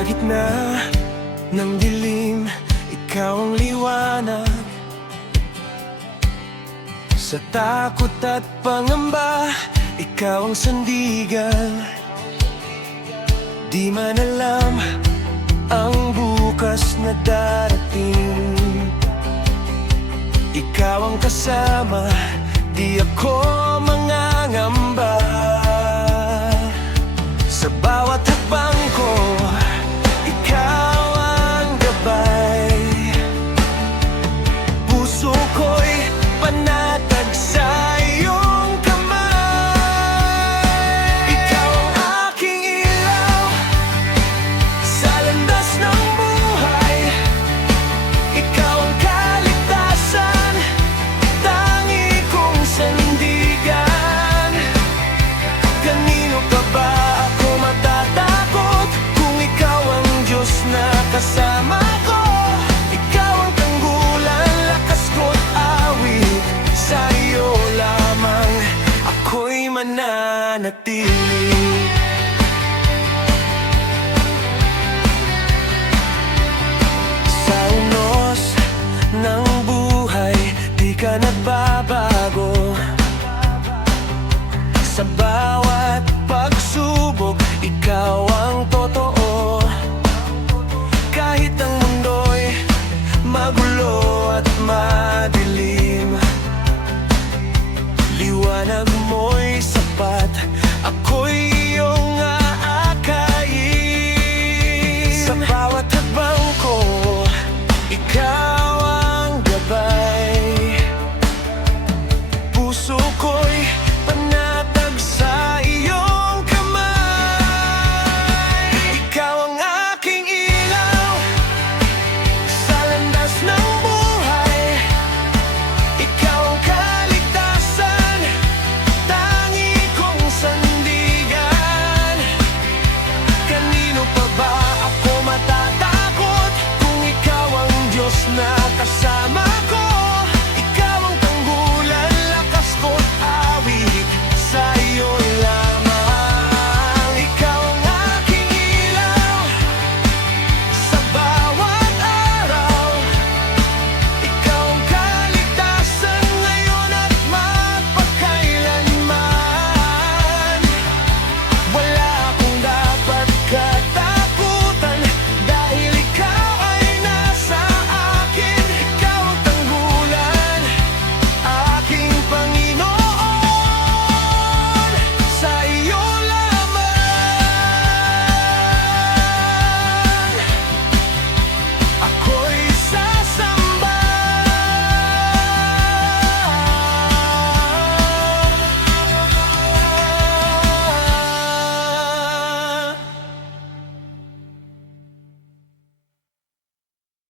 Sa gitna ng dilim, ikaw ang liwanag. Sa takot at pangamba, ikaw ang sandigan. Di man alam ang bukas na darating, ikaw ang kasama, di ako mangangamba. Sa bawat hakbang ko, ikaw ang gabay. Puso ko'y panatag sa iyong kamay. Ikaw ang aking ilaw sa landas ng buhay. Ikaw ang kaligtasan, tangi kong sandigan. Kanino ka ba ako matatakot kung ikaw ang Diyos na kasama ko? Ikaw ang tanggulan, lakas ko't awit, sa iyo lamang ako'y mananatili. Sa unos ng buhay, di ka nagbabago. Sa bawat pagsubok, ikaw ang totoo. Kahit ang mundo'y magulo at madilim, liwanag mo'y sapat, ako'y iyong aakayin. Sa bawat hakbang ko, ikaw ang gabay. Puso ko'y